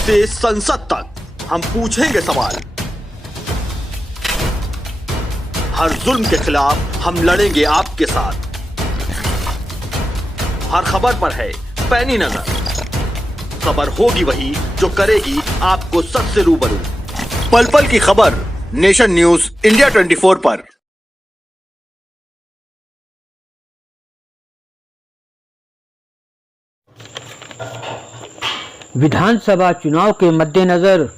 से संसद तक हम पूछेंगे सवाल। हर जुल्म के खिलाफ हम लड़ेंगे आपके साथ। हर खबर पर है पैनी नजर। खबर होगी वही जो करेगी आपको सच से रूबरू। पल पल की खबर नेशन न्यूज इंडिया 24 पर। विधानसभा चुनाव के मद्देनजर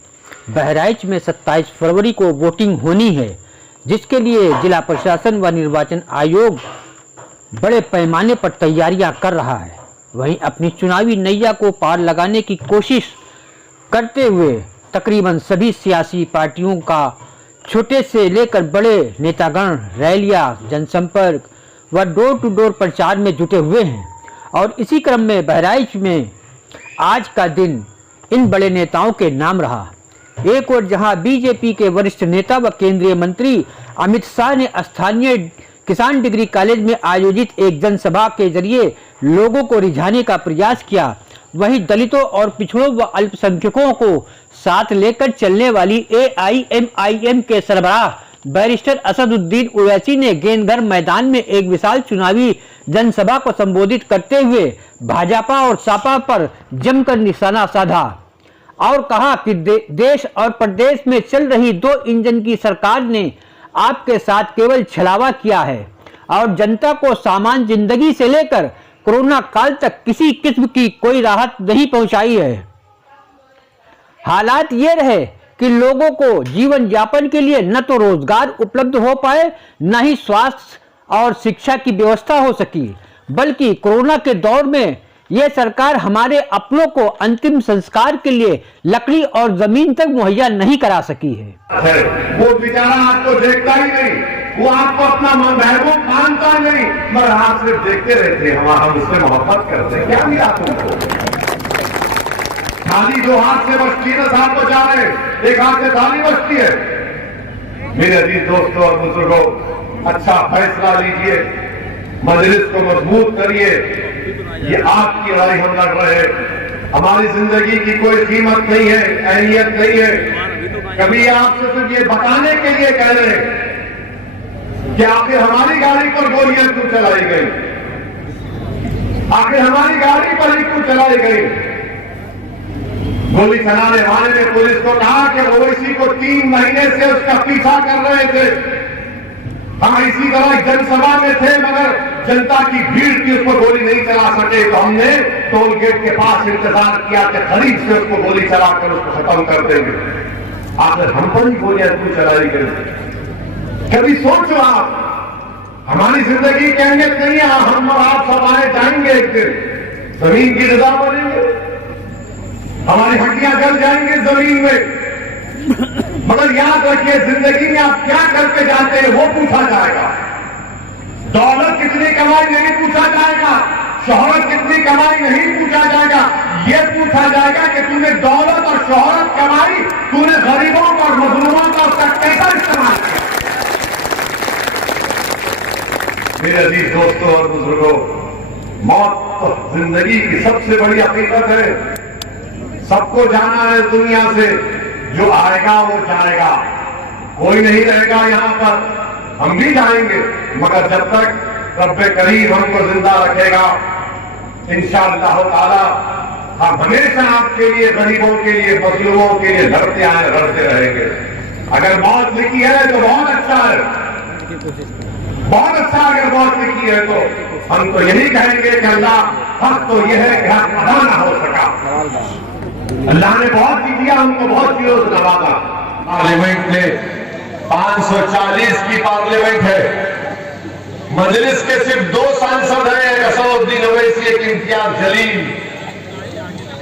बहराइच में 27 फरवरी को वोटिंग होनी है, जिसके लिए जिला प्रशासन व निर्वाचन आयोग बड़े पैमाने पर तैयारियां कर रहा है। वहीं अपनी चुनावी नैया को पार लगाने की कोशिश करते हुए तकरीबन सभी सियासी पार्टियों का छोटे से लेकर बड़े नेतागण रैलियां, जनसंपर्क व डोर टू डोर प्रचार में जुटे हुए हैं। और इसी क्रम में बहराइच में आज का दिन इन बड़े नेताओं के नाम रहा। एक और जहां बीजेपी के वरिष्ठ नेता व केंद्रीय मंत्री अमित शाह ने स्थानीय किसान डिग्री कॉलेज में आयोजित एक जनसभा के जरिए लोगों को रिझाने का प्रयास किया, वहीं दलितों और पिछड़ों व अल्पसंख्यकों को साथ लेकर चलने वाली AIMIM के सरबराह बैरिस्टर असदुद्दीन ओवैसी ने गेंदघर मैदान में एक विशाल चुनावी जनसभा को संबोधित करते हुए भाजपा और सपा पर जमकर निशाना साधा और कहा कि देश और प्रदेश में चल रही 2 इंजन की सरकार ने आपके साथ केवल छलावा किया है और जनता को सामान्य जिंदगी से लेकर कोरोना काल तक किसी किस्म की कोई राहत नहीं पहुंचाई है। हालात ये रहे कि लोगों को जीवन यापन के लिए न तो रोजगार उपलब्ध हो पाए, न ही स्वास्थ्य और शिक्षा की व्यवस्था हो सकी, बल्कि कोरोना के दौर में यह सरकार हमारे अपनों को अंतिम संस्कार के लिए लकड़ी और जमीन तक मुहैया नहीं करा सकी है। वो बेचारा आपको देखता ही नहीं, वो आपको अपना महबूब मानता नहीं, मगर आप सिर्फ देखते रहते हैं। हम उससे मोहब्बत करते हैं। क्या मिला तुमको? थाली जो हाथ से बचती है ना, साथ बचा रहे, एक हाथ से थाली बचती है। मेरे अजीज दोस्तों और बुजुर्गों, अच्छा फैसला लीजिए, मजलिस को मजबूत करिए। ये आपकी लड़ाई हम लड़ रहे हैं। हमारी जिंदगी की कोई कीमत नहीं है, अहमियत नहीं है। कभी आपसे सिर्फ ये बताने के लिए कह रहे हैं कि आखिर हमारी गाड़ी पर गोलियां क्यों चलाई गई, आखिर हमारी गाड़ी पर ही क्यों चलाई गई। गोली चलाने वाले ने पुलिस को कहा कि ओवैसी को 3 महीने से उसका पीछा कर रहे थे। हम इसी तरह जनसभा में थे, मगर जनता की भीड़ की उसको गोली नहीं चला सके, तो हमने टोल गेट के पास इंतजार किया कि करीब से उसको गोली चलाकर उसको खत्म कर देंगे। आखिर हम पर ही गोलियां क्यों चलाई गई? कभी सोचो आप, हमारी जिंदगी की अहमियत नहीं है। हम और आप सब आए जाएंगे, एक दिन जमीन की रजा बनेंगे, हमारी हड्डियां गल जाएंगे जमीन में। मगर याद रखिए, जिंदगी में आप क्या करके जाते हैं वो पूछा जाएगा। दौलत कितनी कमाई नहीं पूछा जाएगा, शोहरत कितनी कमाई नहीं पूछा जाएगा। ये पूछा जाएगा कि तूने दौलत और शोहरत कमाई, तूने गरीबों और मजलूमों का उसका कैसा इस्तेमाल किया। मेरे अजीज दोस्तों और बुजुर्गों, मौत तो जिंदगी की सबसे बड़ी हकीकत है। सबको जाना है दुनिया से, जो आएगा वो जाएगा, कोई नहीं रहेगा यहां पर। हम भी जाएंगे, मगर जब तक रब्बे करीम हमको जिंदा रखेगा, इंशाअल्लाह ताला हम हमेशा आपके लिए, गरीबों के लिए, मजलूमों के लिए लड़ते आए, लड़ते रहेंगे। अगर मौत लिखी है तो बहुत अच्छा है, बहुत अच्छा। अगर मौत लिखी है तो हम तो यही कहेंगे कि अल्लाह, हक तो यह है कि हक अदा ना हो सका। अल्लाह ने बहुत ही दिया, हमको बहुत चीजों से नवाजा। पार्लियामेंट में 540 की पार्लियामेंट है, मजलिस के सिर्फ 2 सांसद हैं, असदुद्दीन ओवैसी, एक इम्तियाज जलील।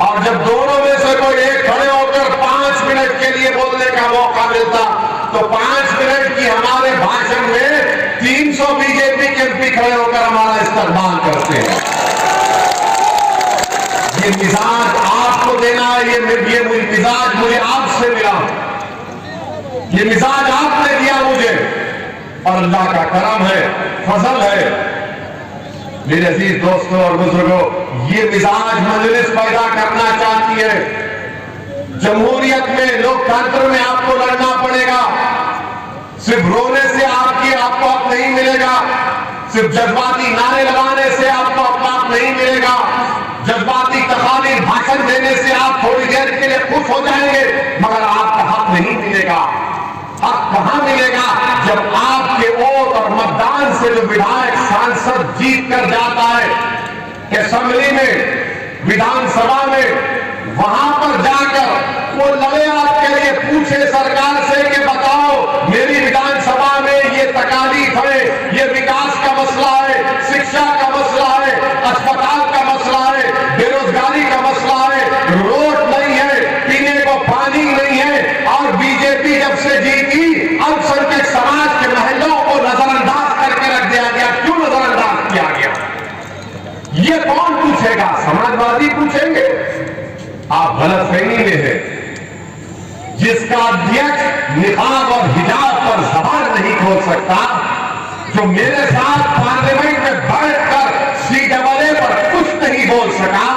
और जब दोनों में से कोई एक खड़े होकर 5 मिनट के लिए बोलने का मौका मिलता, तो 5 मिनट की हमारे भाषण में 300 बीजेपी के एमपी खड़े होकर हमारा इस्तेमाल करते हैं। ये मिजाज आपको देना है, ये मिजाज मुझे आपसे मिला, ये मिजाज आपने दिया मुझे, और अल्लाह का करम है, फजल है। मेरे अजीज दोस्तों और बुजुर्गों, ये मिजाज मजलिस पैदा करना चाहती है। जमहूरियत में, लोकतंत्र में आपको लड़ना पड़ेगा। सिर्फ रोने से आपको हक नहीं मिलेगा, सिर्फ जज्बाती नारे लगाने से आपको हक नहीं मिलेगा, जज्बाती तकारीर भाषण देने से आप थोड़ी देर के लिए खुश हो जाएंगे, मगर आपका हक नहीं मिलेगा। हक कहां मिलेगा? जब आपके वोट और मतदान से जो विधायक सांसद जीत कर जाता है असेंबली में, विधानसभा में, वहां पर जाकर वो लड़े आपके लिए, पूछे सरकार से कि बताओ मेरी विधानसभा में ये तकालीफ है, ये विकास का मसला है, शिक्षा का मसला है, अस्पताल का मसला है, बेरोजगारी का मसला है, रोड नहीं है, पीने को पानी नहीं है, और बीजेपी जब से जीती अल्पसंख्यक समाज के महलों को नजरअंदाज करके रख दिया गया। क्यों नजरअंदाज किया गया? ये कौन पूछेगा? समाजवादी पूछेंगे? आप गलतफहमी में हैं। जिसका अध्यक्ष निकाब और हिजाब पर जबान नहीं खोल सकता, जो मेरे साथ पार्लियामेंट में बैठकर CAA पर कुछ नहीं बोल सका,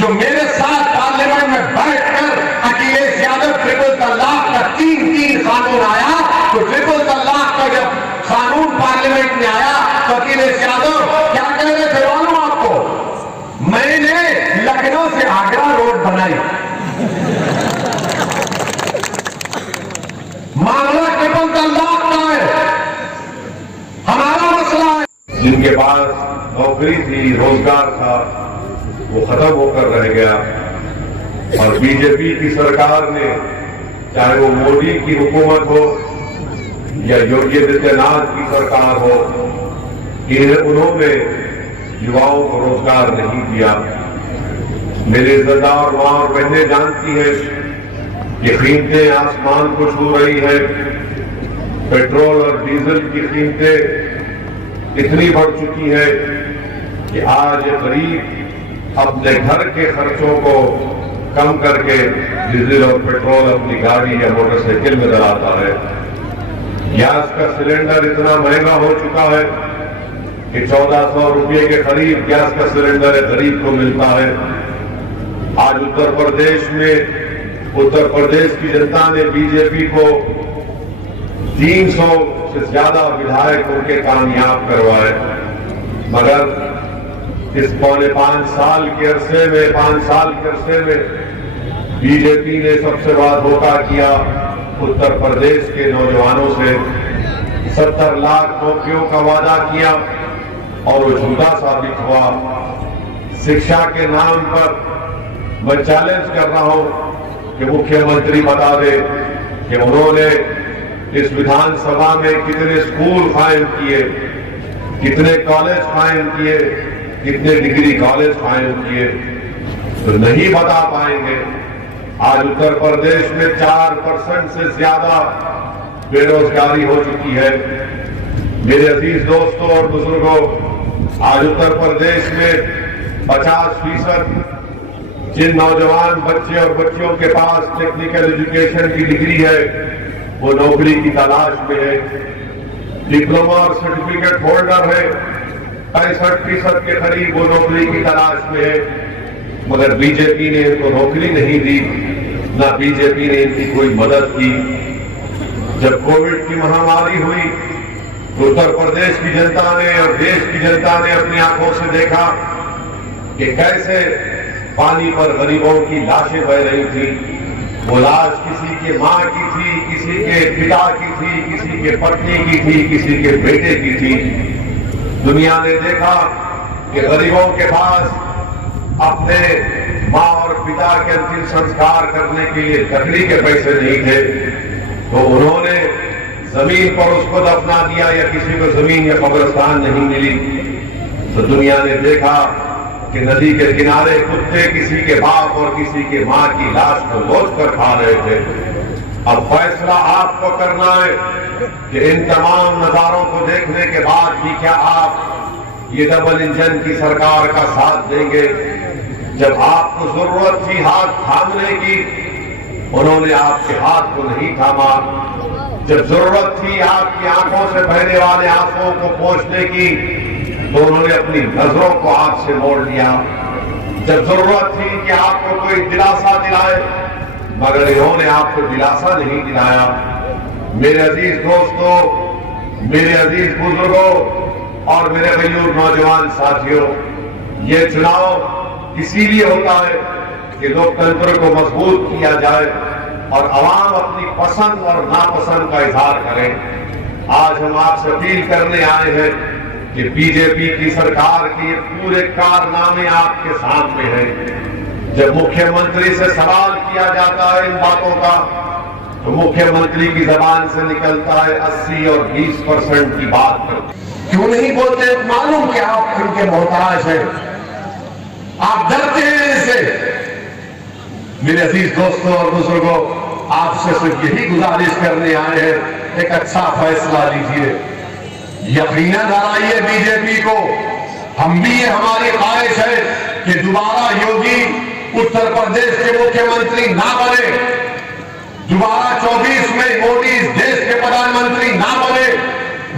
जो मेरे साथ पार्लियामेंट में बैठकर अखिलेश यादव ट्रिपल तलाक का 3 कानून आया, तो ट्रिपल तलाक का जब कानून पार्लियामेंट में आया तो अखिलेश यादव क्या कह रहे थे मालूम आपको? मैंने लखनऊ से आगरा रोड बनाई। मामला ट्रिपल तलाक का है, हमारा मसला है। जिनके पास नौकरी थी, रोजगार था, वो खत्म होकर रह गया। और बीजेपी की सरकार ने, चाहे वो मोदी की हुकूमत हो या योगी आदित्यनाथ की सरकार हो, उन्होंने युवाओं को रोजगार नहीं दिया। मेरे इज्जतदार मां और बहनें जानती हैं कि कीमतें आसमान को छू रही है। पेट्रोल और डीजल की कीमतें इतनी बढ़ चुकी है कि आज गरीब अपने घर के खर्चों को कम करके डीजल और पेट्रोल अपनी गाड़ी या मोटरसाइकिल में डलाता है। गैस का सिलेंडर इतना महंगा हो चुका है कि 1400 रुपये के करीब गैस का सिलेंडर गरीब को मिलता है। आज उत्तर प्रदेश की जनता ने बीजेपी को 300 से ज्यादा विधायक उनके कामयाब करवाए, मगर इस पौने 5 साल के अरसे में बीजेपी ने सबसे बड़ा धोखा किया। उत्तर प्रदेश के नौजवानों से 70 लाख नौकरियों का वादा किया और वो झूठा साबित हुआ। शिक्षा के नाम पर मैं चैलेंज कर रहा हूं कि मुख्यमंत्री बता दे कि उन्होंने इस विधानसभा में कितने स्कूल कायम किए, कितने कॉलेज कायम किए, कितने डिग्री कॉलेज कायम किए, तो नहीं बता पाएंगे। आज उत्तर प्रदेश में 4% से ज्यादा बेरोजगारी हो चुकी है। मेरे अजीज दोस्तों और बुजुर्गों, आज उत्तर प्रदेश में 50% जिन नौजवान बच्चे और बच्चियों के पास टेक्निकल एजुकेशन की डिग्री है, वो नौकरी की तलाश में है। डिप्लोमा और सर्टिफिकेट होल्डर है, 65% के करीब वो नौकरी की तलाश में है, मगर बीजेपी ने इनको नौकरी नहीं दी, ना बीजेपी ने इनकी कोई मदद की। जब कोविड की महामारी हुई तो उत्तर प्रदेश की जनता ने और देश की जनता ने अपनी आंखों से देखा कि कैसे पानी पर गरीबों की लाशें बह रही थी। वो लाश किसी के मां की थी, किसी के पिता की थी, किसी के पत्नी की थी, किसी के बेटे की थी। दुनिया ने देखा कि गरीबों के पास अपने मां और पिता के अंतिम संस्कार करने के लिए लकड़ी के पैसे नहीं थे, तो उन्होंने जमीन पर उसको दफना दिया, या किसी को जमीन या कब्रिस्तान नहीं मिली तो दुनिया ने देखा कि नदी के किनारे कुत्ते किसी के बाप और किसी के मां की लाश को लौट कर खा रहे थे। अब फैसला आपको करना है कि इन तमाम नजारों को देखने के बाद भी क्या आप ये डबल इंजन की सरकार का साथ देंगे? जब आपको जरूरत थी हाथ थामने की, उन्होंने आपके हाथ को नहीं थामा। जब जरूरत थी आपकी आंखों से बहने वाले आंसुओं को पोंछने की, तो उन्होंने अपनी नजरों को आपसे मोड़ लिया। जब जरूरत थी कि आपको कोई दिलासा दिलाए, मगर इन्होंने आपको दिलासा नहीं दिलाया। मेरे अजीज दोस्तों, मेरे अजीज बुजुर्गों और मेरे गयूर नौजवान साथियों, ये चुनाव इसीलिए होता है कि लोकतंत्र को मजबूत किया जाए और आवाम अपनी पसंद और नापसंद का इजहार करें। आज हम आपसे अपील करने आए हैं कि बीजेपी की सरकार के ये पूरे कारनामे आपके सामने हैं। जब मुख्यमंत्री से सवाल किया जाता है इन बातों का, तो मुख्यमंत्री की जबान से निकलता है 80 और 20% की बात करते। क्यों नहीं बोलते? मालूम कि आप इनके मोहताज हैं, आप डरते हैं इनसे। मेरे अजीज दोस्तों और बुजुर्गों, आपसे सिर्फ यही गुजारिश करने आए हैं, एक अच्छा फैसला लीजिए, यकीनन हराइए बीजेपी को। हम भी ये हमारी ख्वाहिश है कि दोबारा योगी उत्तर प्रदेश के मुख्यमंत्री ना बने, दोबारा 24 में मोदी इस देश के प्रधानमंत्री ना बने।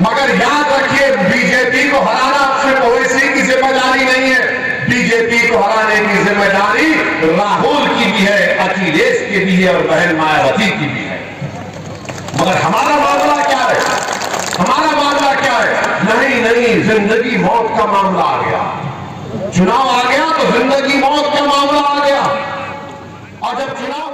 मगर याद रखिए, बीजेपी को हराना सिर्फ ओवैसी की जिम्मेदारी नहीं है, बीजेपी को हराने की जिम्मेदारी राहुल की भी है, अखिलेश की भी है और बहन मायावती की भी है। मगर हमारा मामला क्या है? हमारा मामला क्या है? नहीं, जिंदगी मौत का मामला आ गया। चुनाव आ गया तो जिंदगी मौत का मामला आ गया। और जब चुनाव